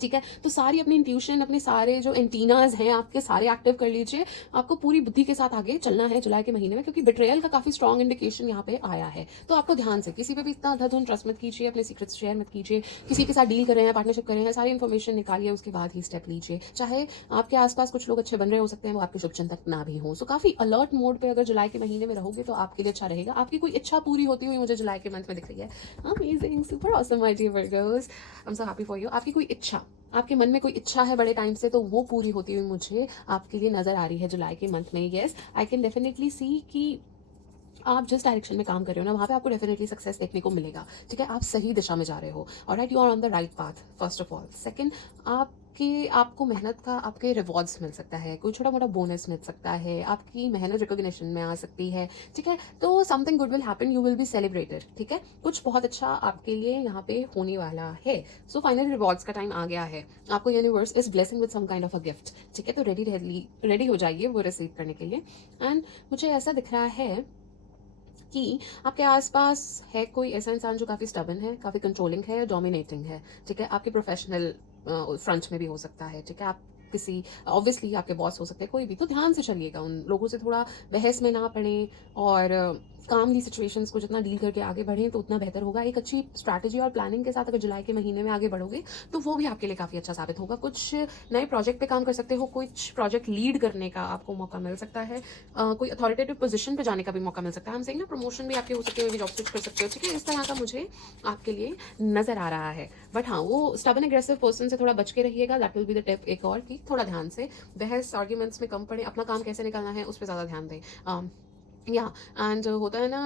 ठीक है, तो सारी अपनी इंट्यूशन, अपने सारे जो एंटीनाज हैं आपके सारे एक्टिव कर लीजिए। आपको पूरी बुद्धि के साथ आगे चलना है जुलाई के महीने में, क्योंकि बिट्रेयल का काफ़ी स्ट्रॉन्ग इंडिकेशन यहाँ पे आया है। तो आपको ध्यान से किसी पे भी इतना अंधाधुन ट्रस्ट मत कीजिए, अपने सीक्रेट्स शेयर मत कीजिए। किसी के साथ डील कर रहे हैं, पार्टनरशिप कर रहे हैं, सारी इन्फॉर्मेशन निकालिए, उसके बाद ही स्टेप लीजिए। चाहे आपके आसपास कुछ लोग अच्छे बन रहे हो सकते हैं, वो आपके शुभचिंतक ना भी हों। सो काफ़ी अलर्ट मोड पे अगर जुलाई के महीने में रहोगे तो आपके लिए अच्छा रहेगा। आपकी कोई इच्छा पूरी होती हुई मुझे जुलाई के मंथ में दिख रही है। Amazing, super awesome my dear Virgos, I am so happy for you. आपकी कोई इच्छा, आपके मन में कोई इच्छा है बड़े टाइम से, तो वो पूरी होती हुई मुझे आपके लिए नजर आ रही है जुलाई के मंथ में। येस, आई कैन डेफिनेटली सी कि आप जिस डायरेक्शन में काम कर रहे हो ना, वहाँ पे आपको डेफिनेटली सक्सेस देखने को मिलेगा। ठीक है, आप सही दिशा में जा रहे हो। Alright, you are on the right path first of all. Second, आपको मेहनत का आपके रिवॉर्ड्स मिल सकता है, कोई छोटा मोटा बोनस मिल सकता है, आपकी मेहनत रिकॉग्निशन में आ सकती है। ठीक है, तो something good will happen, you will be celebrated. ठीक है, कुछ बहुत अच्छा आपके लिए यहाँ पे होने वाला है। सो फाइनली रिवॉर्ड्स का टाइम आ गया है। आपको universe is blessing with some kind of a gift. ठीक है, तो रेडी हो जाइए वो रिसीव करने के लिए। एंड मुझे ऐसा दिख रहा है कि आपके आसपास है कोई ऐसा इंसान जो काफ़ी स्टबन है, काफ़ी कंट्रोलिंग है, डोमिनेटिंग है। ठीक है, आपके प्रोफेशनल फ्रंट में भी हो सकता है। ठीक है, आप किसी, ऑब्वियसली आपके बॉस हो सकते हैं, कोई भी। तो ध्यान से चलिएगा, उन लोगों से थोड़ा बहस में ना पड़ें, और कामली सिचुएशंस को जितना डील करके आगे बढ़ें तो उतना बेहतर होगा। एक अच्छी स्ट्रैटेजी और प्लानिंग के साथ अगर जुलाई के महीने में आगे बढ़ोगे तो वो भी आपके लिए काफ़ी अच्छा साबित होगा। कुछ नए प्रोजेक्ट पे काम कर सकते हो, कुछ प्रोजेक्ट लीड करने का आपको मौका मिल सकता है, कोई अथॉरिटेटिव पोजीशन पे जाने का भी मौका मिल सकता है। हम सेइंग ना, प्रमोशन भी आपके हो सकते हैं, जॉब स्विच कर सकते हो। ठीक है, इस तरह का मुझे आपके लिए नजर आ रहा है। बट हाँ, वो स्टबन एग्रेसिव पर्सन से थोड़ा बच के रहिएगा। That will be the tip. एक और कि थोड़ा ध्यान से बहस आर्ग्यूमेंट्स में कम पड़े, अपना काम कैसे निकालना है उस पर ज़्यादा ध्यान दें। या एंड होता है ना,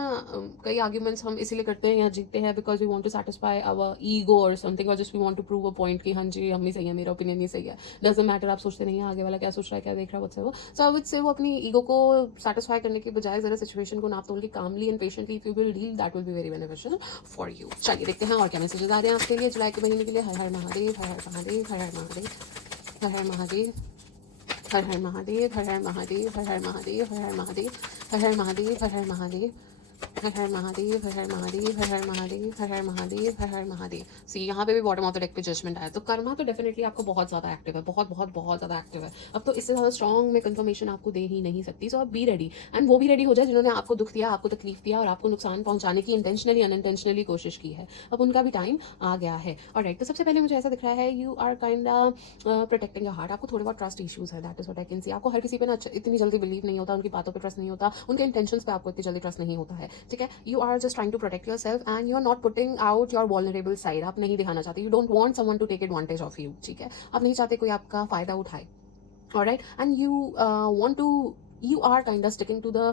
कई आर्ग्यूमेंट्स हम इसीलिए करते हैं या जीतते हैं because we want to satisfy our ego और समथिंग, और just we want to prove a point कि हाँ जी हम ही सही है, मेरा ओपिनियन ही सही है। डजंट मैटर, आप सोचते नहीं है आगे वाला क्या सोच रहा है, क्या देख रहा है, व्हाट्सएवर। सो आई वुड से वो अपनी ईगो को सैटिस्फाई करने के बजाय जरा सिचुएशन को नाप तोल के calmly and patiently if you will deal, that will be very beneficial for you. चलिए देखते हैं और क्या मैसेजेस आ रहे हैं आपके लिए जुलाई के महीने के लिए। हर हर महादेव, हर हर महादेव, हर हर महादेव, हर हर महादेव, हर हर महादेव, हर हर महादेव, हर हर महादेव, हर हर महादेव, हर हर महादेव, हर हर महादेव, हर हर महादेव, हर हर महादेव, हर हर महादेव, हर हर महादेव, हर हर महादेव। सी यहाँ पे भी बॉटम ऑफ द डेक पे जजमेंट आया, तो कर्मा तो डेफिनेटली आपको बहुत ज़्यादा एक्टिव है, बहुत बहुत बहुत ज़्यादा एक्टिव है। अब तो इससे ज़्यादा स्ट्रॉन्ग मैं कंफर्मेशन आपको दे ही नहीं सकती। सो अब बी रेडी, एंड वो भी रेडी हो जाए जिन्होंने आपको दुख दिया, आपको तकलीफ दिया और आपको नुकसान पहुंचाने की इंटेंशनली अनइंटेंशनली कोशिश की है। अब उनका भी टाइम आ गया है। ऑलराइट, तो सबसे पहले मुझे ऐसा दिख रहा है, you are kind protecting your heart. आपको थोड़े बहुत ट्रस्ट इशूज है, that is what I can see. आपको हर किसी पे ना इतनी जल्दी बिलीव नहीं होता, उनकी बातों पे ट्रस्ट नहीं होता, उनके इंटेंशंस पे आपको इतनी जल्दी ट्रस्ट नहीं होता है। ठीक है, you are just trying to protect yourself and you are not putting out your vulnerable side. आप नहीं दिखाना चाहते, you don't want someone to take advantage of you. ठीक है, आप नहीं चाहते कोई आपका फायदा उठाए। Alright, and you want to, you are kind of sticking to the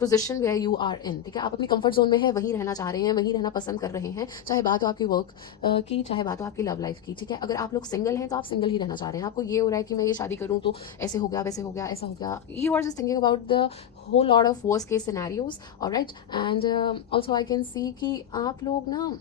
position where you are in. ठीक है, आप अपनी कंफर्ट जोन में है, वहीं रहना चाह रहे हैं, वहीं रहना पसंद कर रहे हैं, चाहे बात हो आपकी वर्क की, चाहे बात हो आपकी लव लाइफ की। ठीक है, अगर आप लोग सिंगल हैं तो आप सिंगल ही रहना चाह रहे हैं। आपको ये हो रहा है कि मैं ये शादी करूं तो ऐसे हो गया, वैसे हो गया, ऐसा हो गया। You are just thinking about the whole lot of worst case scenarios. Alright, and also I can see कि आप लोग ना,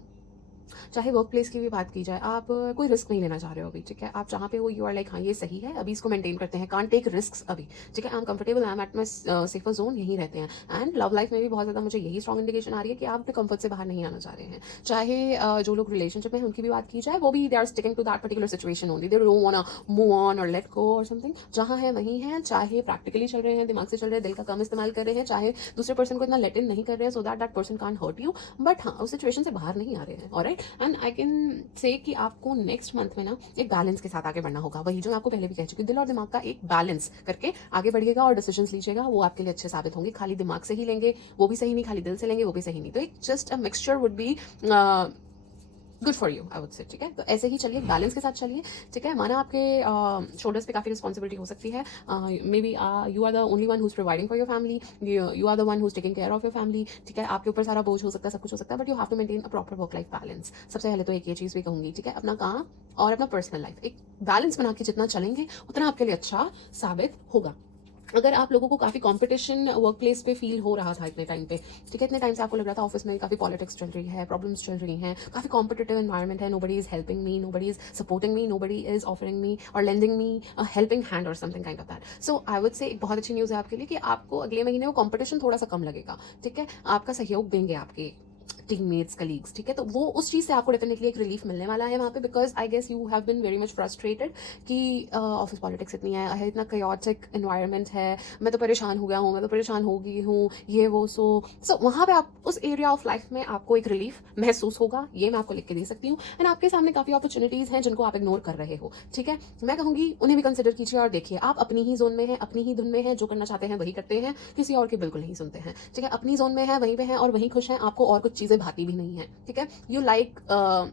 चाहे वर्क प्लेस की भी बात की जाए, आप कोई रिस्क नहीं लेना चाह रहे हो अभी। ठीक है, आप जहाँ पे हो यू आर लाइक हाँ ये सही है, अभी इसको मेंटेन करते हैं, कांट टेक रिस्क अभी। ठीक है, I am comfortable, I am at my safer zone, यहीं रहते हैं। एंड लव लाइफ में भी बहुत ज़्यादा मुझे यही स्ट्रॉन्ग इंडिकेशन आ रही है कि आप अपने कंफर्ट से बाहर नहीं आना चाह रहे हैं। चाहे जो लोग रिलेशनशिप में हैं उनकी भी बात की जाए, वो भी they are sticking to that particular situation only, they don't want to move on और लेट गो और समथिंग। जहाँ है वहीं है, चाहे प्रैक्टिकली चल रहे हैं, दिमाग से चल रहे हैं, दिल का कम इस्तेमाल कर रहे हैं, चाहे दूसरे पर्सन को इतना लेट इन नहीं कर रहे हैं so that that person can't hurt you, but हाँ उस सिचुएशन से बाहर नहीं आ रहे हैं। Alright, and I can say कि आपको नेक्स्ट मंथ में ना एक बैलेंस के साथ आगे बढ़ना होगा। वही जो मैं आपको पहले भी कह चुकी, दिल और दिमाग का एक बैलेंस करके आगे बढ़िएगा और डिसीजंस लीजिएगा, वो आपके लिए अच्छे साबित होंगे। खाली दिमाग से ही लेंगे वो भी सही नहीं, खाली दिल से लेंगे वो भी सही नहीं। तो एक just a mixture would be good for you I would say. ठीक है, तो ऐसे ही चलिए, बैलेंस के साथ चलिए। ठीक है, माना आपके शोल्डर्स पे काफ़ी रिस्पॉन्सिबिलिटी हो सकती है, maybe you are the only one who is providing for your family, you are the one who is taking care of your family. ठीक है, आपके ऊपर सारा बोझ हो सकता है, सब कुछ हो सकता है, but you have to maintain a proper work life balance. सबसे पहले तो एक ये चीज़ भी कहूँगी। ठीक है, अपना काम और अपना पर्सनल लाइफ एक बैलेंस बना के जितना चलेंगे उतना आपके लिए अच्छा साबित होगा। अगर आप लोगों को काफ़ी कंपटीशन वर्क प्लेस पे फील हो रहा था इतने टाइम पे, ठीक है, इतने टाइम से आपको लग रहा था ऑफिस में काफ़ी पॉलिटिक्स चल रही है, प्रॉब्लम्स चल रही हैं, काफ़ी कॉम्पिटिटिव एनवायरनमेंट है, nobody is helping me, nobody is supporting me, nobody is offering me or lending me a helping hand or something kind of that. So I would say एक बहुत अच्छी न्यूज़ है आपके लिए कि आपको अगले महीने वो कॉम्पिटिशन थोड़ा सा कम लगेगा। ठीक है, आपका सहयोग देंगे आपके टीममेट्स, कलीग्स, ठीक है। तो वो उस चीज़ से आपको डेफिनेटली एक रिलीफ मिलने वाला है वहाँ पे, because I guess you have been very much frustrated कि ऑफिस पॉलिटिक्स इतनी है, इतना chaotic एनवायरनमेंट है, मैं तो परेशान हो गया हूँ, मैं तो परेशान हो गई हूँ, ये वो। सो वहाँ पे आप उस एरिया ऑफ लाइफ में आपको एक रिलीफ महसूस होगा, ये मैं आपको लिख के दे सकती हूँ। एंड आपके सामने काफ़ी अपॉर्चुनिटीज़ हैं जिनको आप इग्नोर कर रहे हो, ठीक है। मैं कहूँगी उन्हें भी कंसिडर कीजिए और देखिए, आप अपनी ही जोन में हैं, अपनी ही धुन में हैं, जो करना चाहते हैं वही करते हैं, किसी और की बिल्कुल नहीं सुनते हैं, ठीक है। अपनी जोन में है, वहीं पे हैं और वहीं खुश हैं, आपको और कुछ चीज़ें भाती भी नहीं है, ठीक है। You like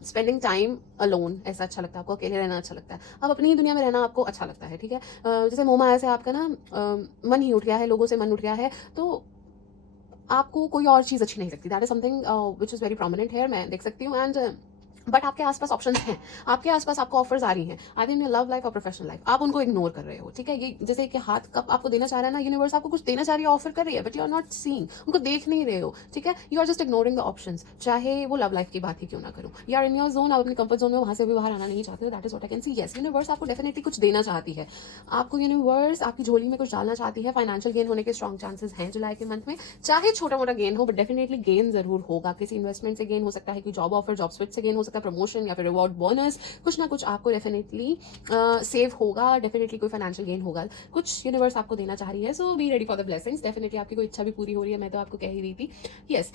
spending time alone, ऐसा अच्छा लगता है आपको, अकेले रहना अच्छा लगता है, अब अपनी ही दुनिया में रहना आपको अच्छा लगता है, ठीक है। जैसे मोह माया से आपका ना मन ही उठ गया है, लोगों से मन उठ गया है, तो आपको कोई और चीज़ अच्छी नहीं लगती। That is something which is very prominent here, मैं देख सकती हूँ। एंड बट आपके आसपास ऑप्शंस हैं, आपके आसपास आपको ऑफर्स आ रही हैं, आई इन योर लव लाइफ और प्रोफेशनल लाइफ, आप उनको इग्नोर कर रहे हो, ठीक है। ये जैसे कि हाथ कप आपको देना चाह रहा है ना, यूनिवर्स आपको कुछ देना चाह रही है, ऑफर कर रही है, but you are not seeing, उनको देख नहीं रहे हो, ठीक है। You are just ignoring the options, चाहे वो लव लाइफ की बात ही क्यों ना करूँ। You are in your zone, आप अपनी कंफर्ट जोन में वहाँ से भी बाहर आना नहीं चाहते हो। That is what I can C. Yes, universe आपको डेफिनेटली कुछ देना चाहती है, आपको यूनिवर्स आपकी झोली में कुछ डालना चाहती है। फाइनेंशियल गेन होने के स्ट्रॉन्ग चांसेस हैं जुलाई के मंथ में, चाहे छोटा मोटा गेन हो, बट डेफिनेटली गेन जरूर होगा। किसी इन्वेस्टमेंट से गेन हो सकता है, कोई जॉब ऑफर, जॉब स्विच से गेन हो सकता है, प्रमोशन या फिर रिवॉर्ड बोनस, कुछ ना कुछ आपको डेफिनेटली सेव होगा, डेफिनेटली कोई फाइनेंशियल गेन होगा, कुछ यूनिवर्स आपको देना चाह रही है। So be ready for the blessings. Definitely आपकी कोई इच्छा भी पूरी हो रही है, मैं तो आपको कह ही रही थी। Yes,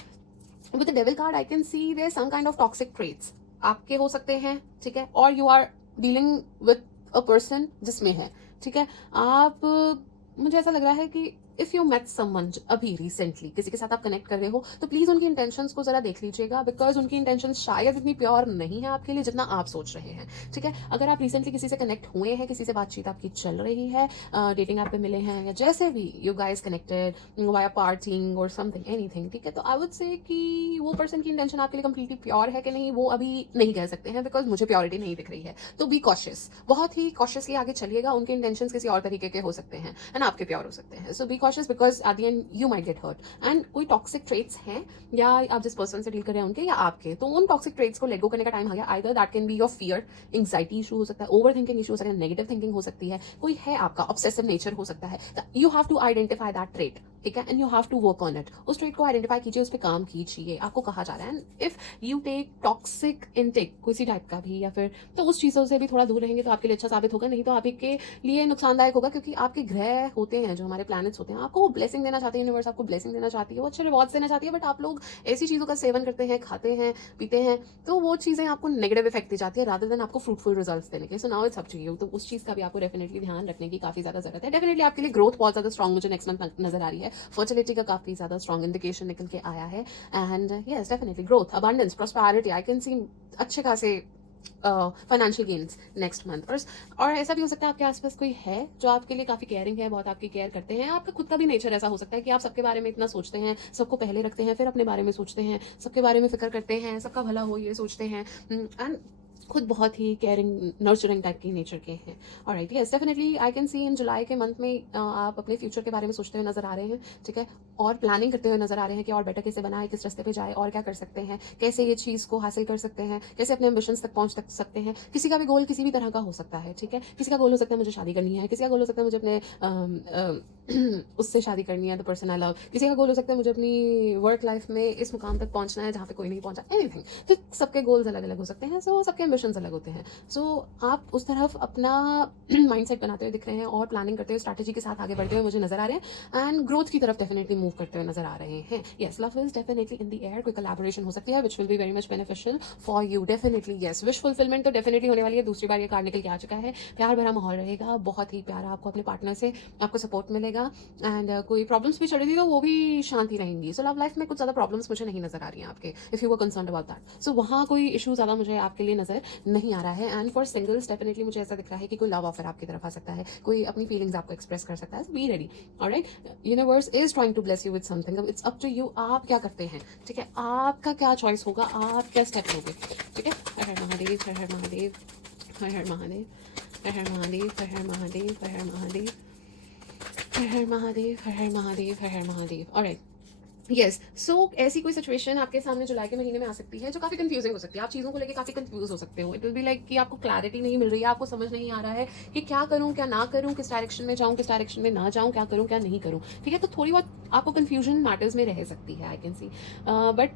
with the devil card I can see there some kind of toxic traits आपके हो सकते हैं, ठीक है। और you are dealing with a person जिसमें है, ठीक है। आप मुझे ऐसा लग रहा है कि इफ़ यू मेट समवन अभी रिसेंटली, किसी के साथ आप कनेक्ट कर रहे हो, तो प्लीज़ उनकी इंटेंशंस को ज़रा देख लीजिएगा, बिकॉज उनकी इंटेंशंस शायद इतनी प्योर नहीं है आपके लिए जितना आप सोच रहे हैं, ठीक है। अगर आप रिसेंटली किसी से कनेक्ट हुए हैं, किसी से बातचीत आपकी चल रही है, डेटिंग ऐप पे मिले हैं, या जैसे भी you guys connected via parting और समथिंग एनीथिंग, ठीक है, तो आई वुड से कि वो पर्सन की इंटेंशन आपके लिए कंप्लीटली प्योर है कि नहीं, वो अभी नहीं कह सकते हैं, बिकॉज मुझे प्योरिटी नहीं दिख रही है। तो बी कॉशियस, बहुत ही कॉशियसली आगे चलिएगा। उनके इंटेंशंस किसी और तरीके के हो सकते हैं एंड आपके प्योर हो सकते हैं। So be cautious, because at the end you might get hurt. And कोई टॉक्सिक ट्रेट्स हैं, या आप जिस पर्सन से डील कर रहे हैं उनके या आपके, तो उन टॉक्सिक ट्रेट्स को लेट गो करने का टाइम आ गया। Either that can be your fear, anxiety issue हो सकता है, ओवर थिंकिंग इशू हो सकता है, नेगेटिव थिंकिंग हो सकती है, कोई है आपका ऑब्सेसिव नेचर हो सकता है। You have to identify that trait, ठीक है, and you have to work on it. उस ट्रेट को आइडेंटिफाई कीजिए, उस पर काम कीजिए, आपको कहा जा रहा है। And if you take toxic intake किसी टाइप का भी, या फिर तो उस चीज़ों से भी थोड़ा दूर रहेंगे तो आपके लिए अच्छा साबित होगा, नहीं तो आपके लिए नुकसानदायक होगा, क्योंकि आपके ग्रह होते हैं जो हमारे प्लैनेट्स होते हैं, आपको वो ब्लेसिंग देना चाहते हैं, यूनिवर्स आपको ब्लेसिंग देना चाहती है, वो अच्छे रिवॉर्ड्स देना चाहती है, बट आप लोग ऐसी चीज़ों का सेवन करते हैं, खाते हैं, पीते हैं, तो वो चीज़ें आपको नेगेटिव इफेक्ट दी जाती है रादर देन आपको फ्रूटफुल रिजल्ट्स देने के। So now it's up to you. तो उस चीज़ का भी आपको डेफिनेटली ध्यान रखने की काफ़ी ज़्यादा जरूरत है। डेफिनेटली आपके लिए ग्रोथ बहुत ज़्यादा स्ट्रॉन्ग मुझे नेक्स्ट मंथ नजर आ रही है, फर्टिलिटी का काफ़ी ज़्यादा स्ट्रॉन्ग इंडिकेशन निकल के आया है। And yes, definitely growth, abundance, prosperity, I can सी अच्छे खासे फाइनेंशियल गेन्स नेक्स्ट मंथ। और ऐसा भी हो सकता है आपके आसपास कोई है जो आपके लिए काफ़ी केयरिंग है, बहुत आपकी केयर करते हैं। आपका खुद का भी नेचर ऐसा हो सकता है कि आप सबके बारे में इतना सोचते हैं, सबको पहले रखते हैं, फिर अपने बारे में सोचते हैं, सबके बारे में फिक्र करते हैं, सबका भला हो ये सोचते हैं, एंड खुद बहुत ही केयरिंग नर्चरिंग टाइप की नेचर के हैं। Alright, yes, definitely I can see in जुलाई के मंथ में आप अपने फ्यूचर के बारे में सोचते हुए नजर आ रहे हैं, ठीक है, और प्लानिंग करते हुए नजर आ रहे हैं कि और बेटर कैसे बनाए, किस रास्ते पे जाए, और क्या कर सकते हैं, कैसे ये चीज़ को हासिल कर सकते हैं, कैसे अपने एम्बिशंस तक पहुंच सकते हैं। किसी का भी गोल किसी भी तरह का हो सकता है, ठीक है। किसी का गोल हो सकता है मुझे शादी करनी है, किसी का गोल हो सकता है मुझे अपने उससे शादी करनी है, द पर्सन आई लव। किसी का गोल हो सकता है मुझे अपनी वर्क लाइफ में इस मुकाम तक पहुंचना है जहाँ पे कोई नहीं पहुंचा, एनीथिंग। तो सबके गोल्स अलग अलग हो सकते हैं, सो सबके एम्बिशंस अलग होते हैं। सो आप उस तरफ अपना माइंडसेट बनाते हुए दिख रहे हैं और प्लानिंग करते हुए, स्ट्रैटेजी के साथ आगे बढ़ते हुए मुझे नजर आ रहे हैं, एंड ग्रोथ की तरफ डेफिनेटली मूव करते हुए नजर आ रहे हैं। Yes, love is definitely in the air. कोई कोलैबोरेशन हो सकती है which will be very much beneficial for you, definitely. Yes, wish fulfilment तो डेफिनेटली होने वाली है। दूसरी बार ये कार्ड निकल के आ चुका है, प्यार भरा माहौल रहेगा, बहुत ही प्यारा आपको अपने पार्टनर से आपको सपोर्ट मिलेगा, एंड कोई प्रॉब्लम्स भी चल रही थी तो वो भी शांति रहेंगी। सो लव लाइफ में कुछ ज़्यादा प्रॉब्लम्स मुझे नहीं नजर आ रही हैं आपके, if you were concerned about that. So वहाँ कोई इशू ज़्यादा मुझे आपके लिए नजर नहीं आ रहा है। एंड फॉर सिंगल्स डेफिनेटली मुझे ऐसा दिख रहा है कि कोई लव ऑफर आपकी तरफ आ सकता है, कोई अपनी फीलिंग्स आपको एक्सप्रेस कर सकता है। Be ready, alright. Universe is trying to bless you with something, it's up to you, आप क्या करते हैं, ठीक है, आपका क्या चॉइस होगा, आप क्या स्टेप लोगे, ठीक है। हर हर महादेव, हर हर महादेव, हर हर महादेव, हर हर महादेव, हर हर महादेव, हर हर महादेव, हर हर महादेव, हर हर महादेव, हर हर महादेव। ऑलराइट, यस सो ऐसी कोई सिचुएशन आपके सामने जुलाई के महीने में आ सकती है जो काफ़ी कंफ्यूजिंग हो सकती है। आप चीज़ों को लेके काफ़ी कंफ्यूज हो सकते हो। इट विल बी लाइक कि आपको क्लैरिटी नहीं मिल रही है, आपको समझ नहीं आ रहा है कि क्या करूँ क्या ना करूँ, किस डायरेक्शन में जाऊँ किस डायरेक्शन में ना जाऊँ, क्या करूँ क्या नहीं करूँ। ठीक है, तो थोड़ी बहुत आपको कंफ्यूजन मैटर्स में रह सकती है, आई can C. But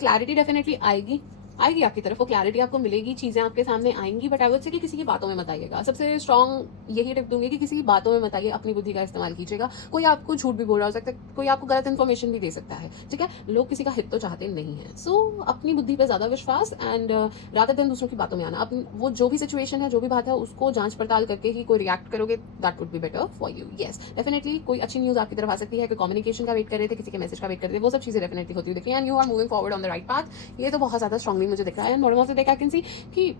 clarity definitely आएगी, आएगी आपकी तरफ, वो क्लैरिटी आपको मिलेगी, चीज़ें आपके सामने आएंगी। बट आई वुड से कि किसी की बातों में मत आइएगा। सबसे स्ट्रॉन्ग यही टिप दूंगी कि किसी की बातों में मत आइए, अपनी बुद्धि का इस्तेमाल कीजिएगा। कोई आपको झूठ भी बोल रहा हो सकता है, कोई आपको गलत इन्फॉर्मेशन भी दे सकता है। ठीक है, लोग किसी का हित तो चाहते नहीं है। सो अपनी बुद्धि पे ज़्यादा विश्वास एंड रादर देन दूसरों की बातों में आना। अपनी वो जो भी सिचुएशन है, जो भी बात है, उसको जांच पड़ताल करके ही कोई रिएक्ट करोगे, that would be better for you. Yes definitely कोई अच्छी न्यूज़ आपकी तरफ आ सकती है, कोई कम्युनिकेशन का वेट कर रहे थे, किसी के मैसेज का वेट कर रहे थे, वो सब चीज़ें डेफिनेटली होती हुई दिख रही है and you are moving forward on the right path. ये तो बहुत ज़्यादा स्ट्रांगली मुझे दिख रहा है। And bottom of the day I can see कि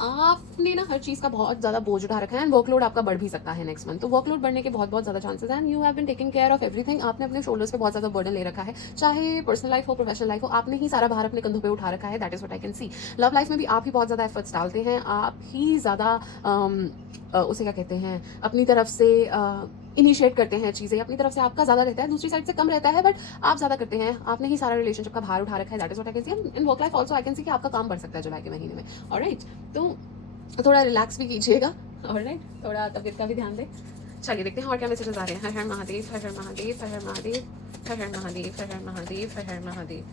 आपने ना हर चीज़ का बहुत ज़्यादा बोझ उठा रखा है एंड वर्कलोड आपका बढ़ भी सकता है नेक्स्ट मंथ। तो वर्कलोड बढ़ने के बहुत बहुत ज़्यादा चांसेस हैं and you have been taking care of everything. आपने अपने शोल्डर्स पे बहुत ज़्यादा बर्डन ले रखा है, चाहे पर्सनल लाइफ हो प्रोफेशनल लाइफ हो, आपने ही सारा भार अपने कंधों पे उठा रखा है। That is what I can C. Love life में भी आप ही बहुत ज़्यादा एफर्ट्स डालते हैं, आप ही ज़्यादा उसे क्या कहते हैं, अपनी तरफ से इनिशिएट करते हैं चीज़ें, अपनी तरफ से आपका ज़्यादा रहता है, दूसरी साइड से कम रहता है, बट आप ज़्यादा करते हैं। आपने ही सारा रिलेशनशिप का भार उठा रखा है। That is what I can see. In work life also I can see कि आपका काम बढ़ सकता है जुलाई के महीने में। ऑलराइट, तो थोड़ा रिलैक्स भी कीजिएगा। ऑलराइट, थोड़ा तबीयत का भी ध्यान दें। चलिए देखते हैं और क्या मैसेजेस आ रहे हैं। हर हर महादेव, हर हर महादेव, हर हर महादेव, हर हर महादेव, हर हर महादेव, हर हर महादेव।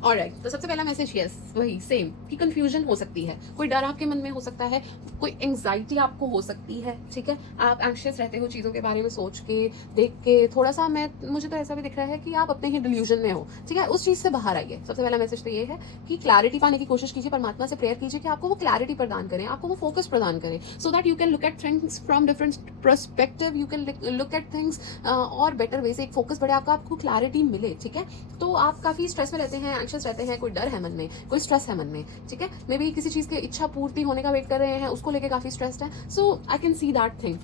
ऑलराइट, तो सबसे पहला मैसेज यस वही सेम कि कंफ्यूजन हो सकती है, कोई डर आपके मन में हो सकता है, कोई एंग्जाइटी आपको हो सकती है। ठीक है, आप एंग्शियस रहते हो चीज़ों के बारे में सोच के, देख के। थोड़ा सा मुझे तो ऐसा भी दिख रहा है कि आप अपने ही डिल्यूजन में हो। ठीक है, उस चीज़ से बाहर आइए। सबसे पहला मैसेज तो ये है कि क्लैरिटी पाने की कोशिश कीजिए, परमात्मा से प्रेयर कीजिए कि आपको वो क्लैरिटी प्रदान करें, आपको वो फोकस प्रदान करें, so that you can look at things from different perspective, you can look at things और बेटर वे से, एक फोकस बढ़े आपका, आपको क्लैरिटी मिले। ठीक है, तो आप काफ़ी स्ट्रेस में रहते हैं, एंग्शियस रहते हैं, कोई डर है मन में, कोई स्ट्रेस है मन में। ठीक है, मे बी किसी चीज़ की इच्छा पूर्ति होने का वेट कर रहे हैं, उसको लेके काफ़ी स्ट्रेस्ड है। So I can see that thing.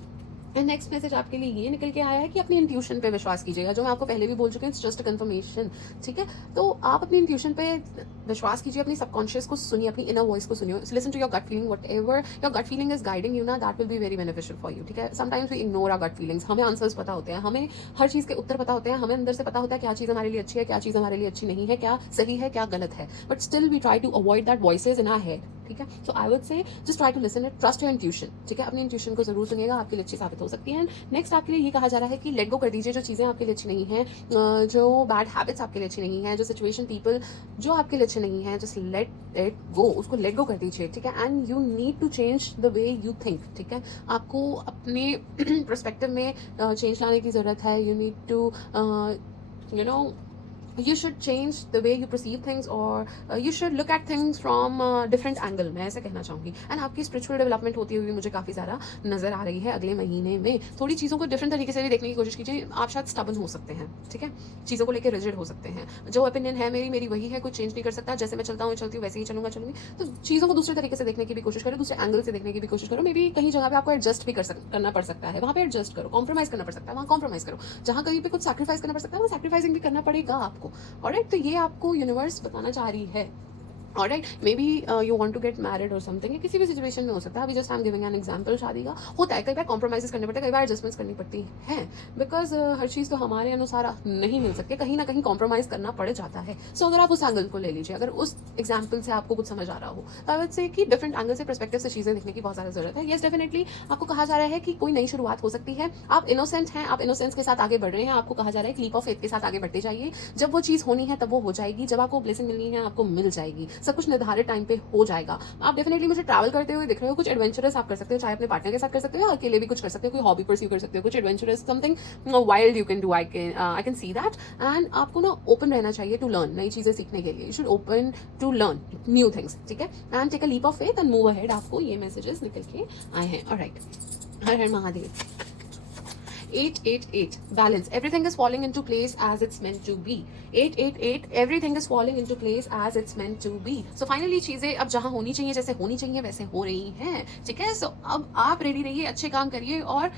And next message आपके लिए ये निकल के आया है कि अपनी इंट्यूशन पे विश्वास कीजिएगा, जो मैं आपको पहले भी बोल चुकी हूँ, इट्स जस्ट अ कंफर्मेशन। ठीक है, तो आप अपनी इंट्यूशन पे विश्वास कीजिए, अपनी सबकॉन्शियस को सुनिए, अपनी इनर वॉइस को सुनिए, listen to your gut feeling, whatever your gut feeling is guiding you ना, that will be very beneficial for you. ठीक है, sometimes we ignore our gut feelings. हमें आंसर्स पता होते हैं, हमें हर चीज़ के उत्तर पता होते हैं, हमें अंदर से पता होता है क्या चीज़ हमारे लिए अच्छी है, क्या चीज़ हमारे लिए अच्छी नहीं है, क्या सही है क्या गलत है, but still we try to avoid that voices in our head. ठीक है, so I would say just try to listen it, trust your intuition. ठीक है, अपनी इंट्यूशन को जरूर सुनिएगा, आपके लिए अच्छी साबित हो सकती है। नेक्स्ट आपके लिए ये कहा जा रहा है कि लेट गो कर दीजिए जो चीज़ें आपके लिए अच्छी नहीं हैं, जो बैड हैबिट्स आपके लिए अच्छी नहीं हैं, जो सिचुएशन पीपल जो आपके लिए अच्छे नहीं हैं, जस्ट लेट इट गो, उसको लेट गो कर दीजिए। ठीक है, and you need to change the way you think. ठीक है, आपको अपने परस्पेक्टिव में चेंज लाने की ज़रूरत है। You need to you know you should change the way you perceive things, or you should look at things from different angle, मैं ऐसे कहना चाहूँगी। एंड आपकी स्पिरिचुअल डेवलपमेंट होती हुई मुझे काफ़ी ज़्यादा नज़र आ रही है अगले महीने में। थोड़ी चीज़ों को डिफरेंट तरीके से भी देखने की कोशिश कीजिए। आप शायद स्टबन हो सकते हैं, ठीक है, चीज़ों को लेकर रिजिड हो सकते हैं। जो ओपिनियन है मेरी वही है, कुछ चेंज नहीं कर सकता। जैसे मैं चलता हूँ चलती हूँ वैसे ही चलूँगी। तो चीज़ों को दूसरे तरीके से देखने की भी कोशिश करो, दूसरे एंगल से देखने की भी कोशिश करो। मे बी कहीं जगह पे आपको एडजस्ट भी करना पड़ सकता है, वहाँ पे एडजस्ट करो। कॉम्प्रोमाइज़ करना पड़ सकता है, वहाँ कॉम्प्रोमाइज़ करो। जहाँ कहीं पे कुछ सैक्रिफाइस करना पड़ सकता है, वो सैक्रिफाइसिंग भी करना पड़ेगा आपको। ऑलराइट, तो ये आपको यूनिवर्स बताना चाह रही है। Alright, maybe you want to get married और समथिंग, या किसी भी सिचुएशन में हो सकता है। अभी just I am giving an example. शादी का होता है, कई बार कॉम्प्रोमाइज़ करने पड़ते हैं, कई बार एडजस्टमेंट्स करनी पड़ती हैं, बिकॉज हर चीज़ तो हमारे अनुसार नहीं मिल सकती, कहीं ना कहीं कॉम्प्रोमाइज़ करना पड़ जाता है। सो अगर आप उस एंगल को ले लीजिए, अगर उस एग्जाम्पल से आपको कुछ समझ आ रहा हो, तो आई वुड से कि डिफरेंट एंगल से पर्सपेक्टिव से चीज़ें देखने की बहुत ज़्यादा जरूरत है। येस डेफिनेटली आपको कहा जा रहा है कि कोई नई शुरुआत हो सकती है। आप इनोसेंट हैं, आप इनोसेंस के साथ आगे बढ़ रहे हैं। आपको कहा जा रहा है कि लीप ऑफ फेथ के साथ आगे बढ़ते जाइए। जब वो चीज़ होनी है तब वो हो जाएगी, जब आपको ब्लेसिंग मिलनी है आपको मिल जाएगी। सब कुछ निर्धारित टाइम पे हो जाएगा। आप डेफिनेटली मुझे ट्रैवल करते हुए दिख रहे हो, कुछ एडवेंचरस आप कर सकते हो, चाहे अपने पार्टनर के साथ कर सकते हो या अकेले भी कुछ कर सकते हो, कोई हॉबी परस्यू कर सकते हो, कुछ adventurous something wild you can do. I can see that. And आपको ना ओपन रहना चाहिए टू लर्न, नई चीज़ें सीखने के लिए। You should open to learn new things. ठीक है, and take a leap of faith and move ahead. आपको ये मैसेजेस निकल के आए हैं। ऑलराइट, हर हर Mahadev. 888 balance, everything is falling into place as it's meant to be. 888 everything is falling into place as it's meant to be. So finally चीजें अब जहां होनी चाहिए, जैसे होनी चाहिए वैसे हो रही हैं। ठीक है, सो अब आप रेडी रहिए, अच्छे काम करिए और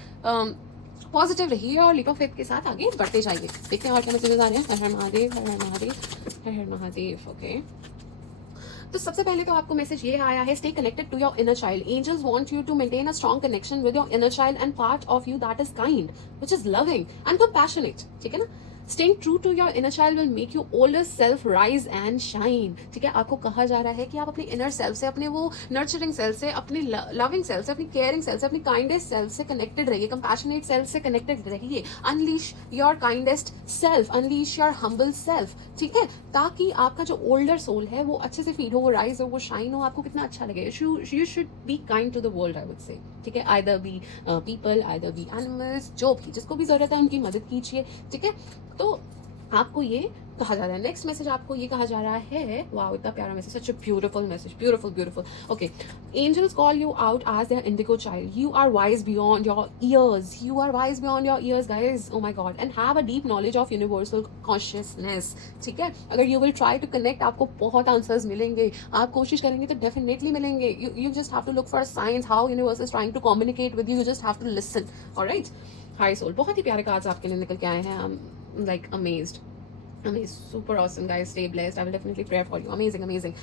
पॉजिटिव रहिए और लीप ऑफ फेथ के साथ आगे बढ़ते जाइए। देखते हैं और क्या मैसेजेस आ रहे हैं। हर हर महादेव, हर हर महादेव, हर हर महादेव। ओके, तो सबसे पहले तो आपको मैसेज ये आया है, stay connected to your inner child. Angels want you to maintain a strong connection with your inner child and part of you that is kind, which is loving and compassionate, ठीक है ना। Staying true to your inner child will make your older self rise and shine, ठीक है। आपको कहा जा रहा है कि आप अपने इनर सेल्फ से, अपने वो नर्चरिंग सेल्फ से, अपनी लविंग सेल्फ से, अपनी केयरिंग सेल्फ से, अपनी काइंडेस्ट सेल्फ से कनेक्टेड रहिए, कंपैशनेट सेल्फ से कनेक्टेड रहिए। Unleash your kindest self, unleash your humble self, ठीक है, ताकि आपका जो ओल्डर सोल है वो अच्छे से फीड हो, वो राइज हो, वो शाइन हो, आपको कितना अच्छा लगे। You should be kind to the world, I would say, ठीक है। Either be people, either be animals, जो भी जिसको भी जरूरत है उनकी मदद कीजिए, ठीक है। तो आपको ये कहा जा रहा है। नेक्स्ट मैसेज आपको ये कहा जा रहा है, वाओ इतना प्यारा message, such a beautiful message, beautiful beautiful. Okay, angels call you out as their indigo child, you are wise beyond your years, you are wise beyond your years guys, oh my god, and have a deep knowledge of universal consciousness, ठीक है। अगर you will try to connect, आपको बहुत answers मिलेंगे, आप कोशिश करेंगे तो डेफिनेटली मिलेंगे। You just have to look for signs how universe is trying to communicate with you, you just have to listen, alright. High soul, बहुत ही प्यारे कार्ड्स आपके लिए निकल के आए हैं, I am like amazed, amazing, super awesome guys, stay blessed, I will definitely pray for you, amazing amazing.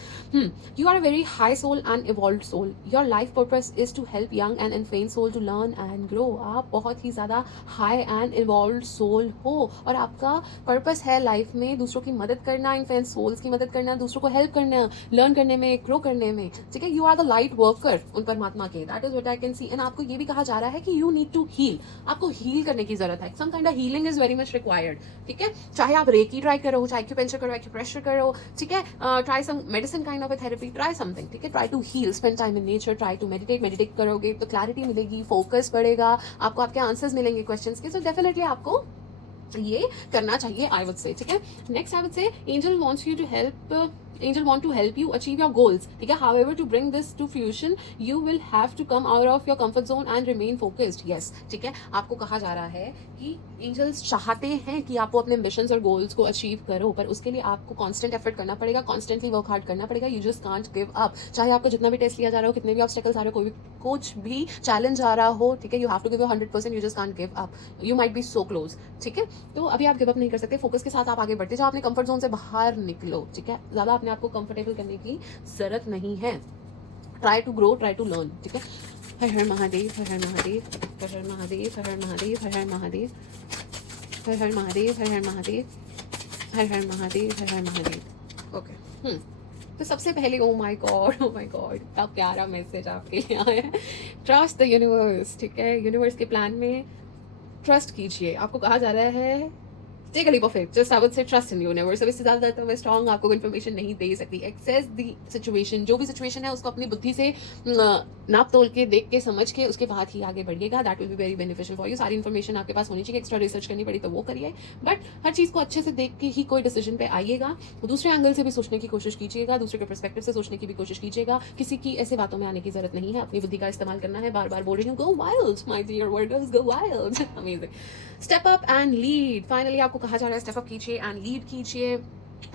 You are a very high soul and evolved soul, your life purpose is to help young and infant soul to learn and grow। आप बहुत ही ज़्यादा high and evolved soul हो और आपका purpose है life में दूसरों की मदद करना, infant souls की मदद करना, दूसरों को हेल्प करना, लर्न करने में, ग्रो करने में, ठीक है। You are the light worker उन परमात्मा के, that is what I can see. And आपको ये भी कहा जा रहा है कि यू नीड टू हील, आपको हील करने की जरूरत है, some kind of healing is very much required, ठीक है। चाहे आप रेकी ट्राई करो, चाहे एक्यूपेंचर करो, एक्यूप्रेशर करो, ठीक है, try some medicine kind of a therapy, try something, ठीक है। Try to heal, spend time in nature, try to meditate करोगे तो क्लैरिटी मिलेगी, फोकस बढ़ेगा, आपको आपके आंसर्स मिलेंगे क्वेश्चंस के। सो डेफिनेटली आपको ये करना चाहिए, आई वुड से, ठीक है। Next I would say, angel wants you to help, angel want to help you achieve your goals, ठीक है। however to bring this to fruition you will have to come out of your comfort zone and remain focused, yes, ठीक है। आपको कहा जा रहा है कि एंजल्स चाहते हैं कि आप अपने एम्बिशंस और गोल्स को अचीव करो, पर उसके लिए आपको कांस्टेंट एफर्ट करना पड़ेगा, कॉन्स्टेंटली वर्क हार्ड करना पड़ेगा, you just can't give up. चाहे आपको जितना भी टेस्ट लिया जा रहा हो, कितने भी ऑब्स्टेकल्स आ रहे हो, कोई भी कुछ भी चैलेंज आ रहा हो, ठीक है, you have to give your 100%, you just can't give up, you might be so close, ठीक है। तो अभी आप गिव अप नहीं कर सकते, फोकस के साथ आप आगे बढ़ते जाओ, अपने कंफर्ट जोन से बाहर निकलो, ठीक है। ज़्यादा अपने आप को कंफर्टेबल करने की जरूरत नहीं है, try to grow, try to learn, ठीक है। हर हर महादेव, हर हर महादेव, हर हर महादेव, हर हर महादेव, हर हर महादेव, हर हर महादेव, हर हर महादेव, हर हर महादेव, हर हर महादेव। ओके, तो सबसे पहले oh my god, oh my god, इतना प्यारा मैसेज आपके लिए आया है। ट्रस्ट द यूनिवर्स, ठीक है। यूनिवर्स के प्लान में ट्रस्ट कीजिए। आपको कहा जा रहा है take a leap of faith, just I would say trust in universe. अब इससे ज़्यादा तो मैं स्ट्रॉन्ग आपको इन्फॉर्मेशन नहीं दे सकती। एक्सेस द सिचुएशन, जो भी सिचुएशन है उसको अपनी बुद्धि से नाप तोल के, देख के, समझ के, उसके बाद ही आगे बढ़िएगा, that will be very beneficial for you. सारी इन्फॉर्मेशन आपके पास होनी चाहिए, एक्स्ट्रा रिसर्च करनी पड़ी तो वो करिए, बट हर चीज़ को अच्छे से देख के ही कोई डिसीजन पे आइएगा। दूसरे एंगल से भी सोचने की कोशिश कीजिएगा, दूसरे के परस्पेक्टिव से सोचने की भी कोशिश कीजिएगा। किसी की ऐसे बातों में आने की जरूरत नहीं है, अपनी बुद्धि का इस्तेमाल करना है। बार बार बोल रही हूँ, go wild my dear worders, go wild, amazing. Step up and lead, finally आपको कहा जा रहा है स्टेप अप कीजिए एंड लीड कीजिए।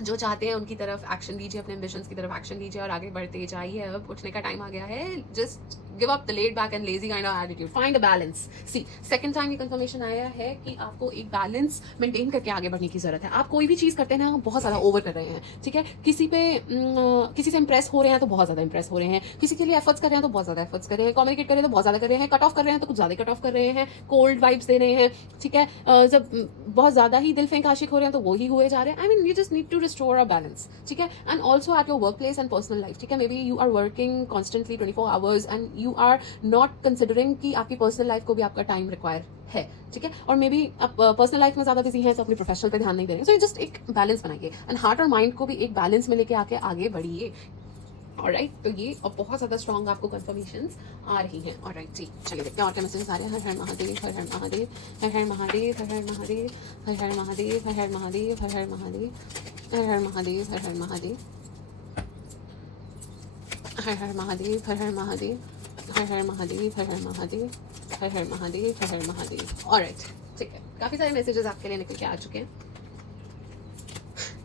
जो चाहते हैं उनकी तरफ एक्शन लीजिए, अपने एम्बिशंस की तरफ एक्शन लीजिए और आगे बढ़ते जाइए। अब उठने का टाइम आ गया है, just give up the let back and lazy kind of attitude, find a balance. See, second time ये कंफर्मेशन आया है कि आपको एक बैलेंस मेंटेन करके आगे बढ़ने की जरूरत है। आप कोई भी चीज़ करते हैं ना, बहुत ज़्यादा ओवर कर रहे हैं, ठीक है। किसी से इंप्रेस हो रहे हैं तो बहुत ज़्यादा इंप्रेस हो रहे हैं, किसी के लिए एफर्ट्स कर रहे हैं तो बहुत ज़्यादा एफर्ट्स कर रहे हैं, कम्युनिकेट कर रहे हैं तो बहुत ज़्यादा कर रहे हैं, कट ऑफ कर रहे हैं तो कुछ ज़्यादा कट ऑफ कर रहे हैं, कोल्ड वाइब्स दे रहे हैं, ठीक है। जब बहुत ज़्यादा ही दिल फेंक आशिक हो रहे हैं तो वो ही हुए जा रहे हैं। I mean you just need to restore a balance, ठीक है। And also at your workplace and personal life, ठीक है। Maybe you are working constantly 24 hours and you are not considering कि आपकी पर्सनल लाइफ को भी आपका time require है, ठीक है। और मे बी आप पर्सनल लाइफ में ज़्यादा बिजी हैं तो अपनी प्रोफेशनल पे ध्यान नहीं दे रहे हैं। सो जस्ट एक बैलेंस बनाइए एंड हार्ट और माइंड को भी एक बैलेंस में लेके आगे बढ़िए, ऑलराइट। तो ये और बहुत ज़्यादा स्ट्रॉन्ग आपको कंफर्मेशंस आ रही हैं, ऑलराइट जी। चलिए देखते हैं और क्या मैसेजेस आ रहे हैं। हर हर महादेव, हर हर महादेव, हर हर महादेव, हर हर महादेव, हर हर महादेव, हर हर महादेव, हर हर महादेव, हर हर महादेव, हर हर महादेव, हर हर महादेव, हर हर महादेव, हर हर महादेव, हर हर महादेव, हर हर महादेव, हर हर महादेव, ऑलराइट, ठीक है। काफ़ी सारे मैसेजेस आपके लिए निकल के आ चुके हैं।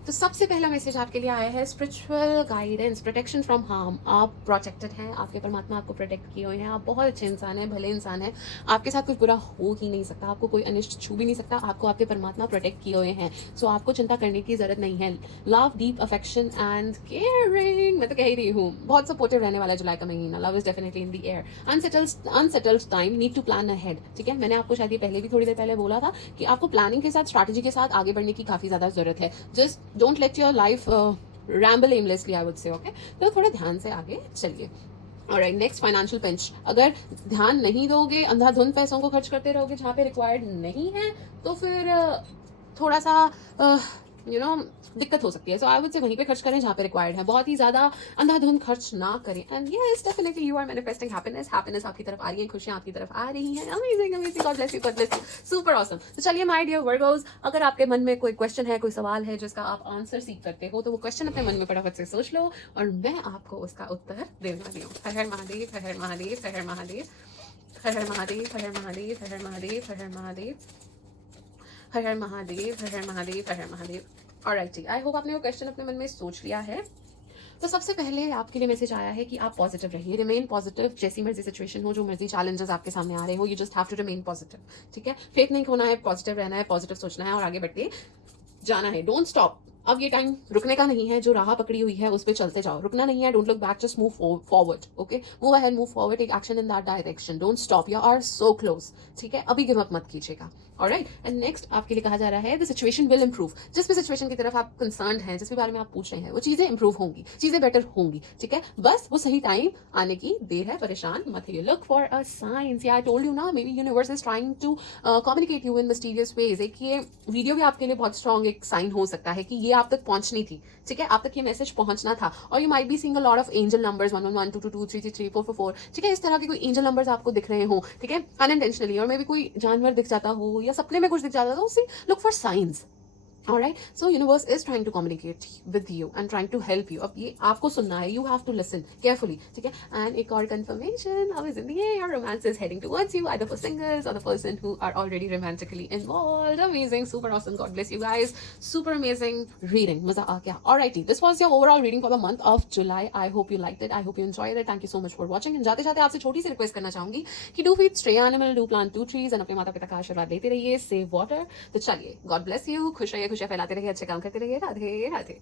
तो सबसे पहला मैसेज आपके लिए आया है spiritual guidance, protection from harm. आप प्रोटेक्टेड हैं, आपके परमात्मा आपको प्रोटेक्ट किए हुए हैं, आप बहुत अच्छे इंसान हैं, भले इंसान हैं, आपके साथ कुछ बुरा हो ही नहीं सकता, आपको कोई अनिष्ट छू भी नहीं सकता, आपको आपके परमात्मा प्रोटेक्ट किए हुए हैं। सो आपको चिंता करने की जरूरत नहीं है। Love, deep affection and caring, मैं तो कह ही रही हूँ, बहुत सपोर्टिव रहने वाला है जुलाई का महीना। Love is definitely in the air. Unsettled time, need to plan ahead. ठीक है, मैंने आपको शायद ये पहले भी थोड़ी देर पहले बोला था कि आपको प्लानिंग के साथ, स्ट्रैटेजी के साथ आगे बढ़ने की काफी ज्यादा जरूरत है। Just don't let your life ramble aimlessly, I would से। ओके, तो थोड़ा ध्यान से आगे चलिए। Alright, next financial pinch. अगर ध्यान नहीं दोगे, अंधाधुंध पैसों को खर्च करते रहोगे जहाँ पे रिक्वायर्ड नहीं है, तो फिर थोड़ा सा दिक्कत हो सकती है। सो आई वुड से वहीं पे खर्च करें जहाँ पे रिक्वायर्ड है, बहुत ही ज्यादा अंधाधुंध खर्च ना करें। And yes, definitely you are manifesting happiness. Happiness आपकी तरफ आ रही है, खुशियां आपकी तरफ आ रही हैं। Amazing amazing, God bless you, God bless you, super awesome. तो चलिए माय डियर वर्गोस, अगर आपके मन में कोई क्वेश्चन है, कोई सवाल है जिसका आप आंसर सीख करते हो, तो वो क्वेश्चन अपने मन में फटाफट से सोच लो और मैं आपको उसका उत्तर देने वाली हूँ। हर हर महादेव, हर हर महादेव, हर हर महादेव, हर हर महादेव, हर हर महादेव, हर हर महादेव, हर हर महादेव, हर हर महादेव, हर हर महादेव, हर हर महादेव। ऑलराइट जी, आई होप आपने वो क्वेश्चन अपने मन में सोच लिया है। तो सबसे पहले आपके लिए मैसेज आया है कि आप पॉजिटिव रहिए, रिमेन पॉजिटिव। जैसी मर्जी सिचुएशन हो, जो मर्जी चैलेंजेस आपके सामने आ रहे हो, you just have to remain positive. ठीक है, फेक नहीं खोना है, पॉजिटिव रहना है, पॉजिटिव सोचना है और आगे बढ़ते जाना है। Don't stop. अब ये टाइम रुकने का नहीं है, जो राह पकड़ी हुई है उस पर चलते जाओ, रुकना नहीं है। Don't look back, just move forward. Okay, move ahead, move forward, take action in that direction, don't stop, you are so close. ठीक है, अभी गिव अप मत कीजिएगा। ऑलराइट, एंड नेक्स्ट आपके लिए कहा जा रहा है द सिचुएशन विल इंप्रूव। जिस भी सिचुएशन की तरफ आप कंसर्न हैं, जिस भी बारे में आप पूछ रहे हैं, वो चीजें इंप्रूव होंगी, चीजें बेटर होंगी। ठीक है, बस वो सही टाइम आने की देर है, परेशान मत होइए। Look for a signs. या आई टोल्ड यू ना, maybe universe is trying to communicate you in mysterious ways. एक ये वीडियो भी आपके लिए बहुत स्ट्रॉन्ग एक साइन हो सकता है कि ये आप तक पहुंचनी थी। ठीक है, आप तक ये मैसेज पहुंचना था। और you might be seeing a lot of angel numbers, 111, 222, 333, 444। ठीक है, इस तरह के कोई एंजल नंबर्स आपको दिख रहे हो। ठीक है, अनइंटेंशनली, और मे बी कोई जानवर दिख जाता हो या सपने में कुछ दिख जाता हो, तो look for signs. Alright, so universe is trying to communicate with you and trying to help you. अब ये आपको सुनना है, you have to listen carefully. ठीक है, and एक और confirmation, love is in the air, romance is heading towards you, either for singles or the person who are already romantically involved. Amazing, super awesome, God bless you guys. Super amazing reading, मजा आ गया। Alrighty, this was your overall reading for the month of July. I hope you liked it, I hope you enjoyed it. Thank you so much for watching. And जाते जाते आपसे छोटी सी request करना चाहूंगी कि do feed stray animal, do plant 2 trees, and अपने माता पिता का आशीर्वाद लेते रहिए, save water. तो चलिए, God bless you, खुश रहिए, खुशियां फैलाते रहिए, अच्छे काम करते रहिए। राधे राधे।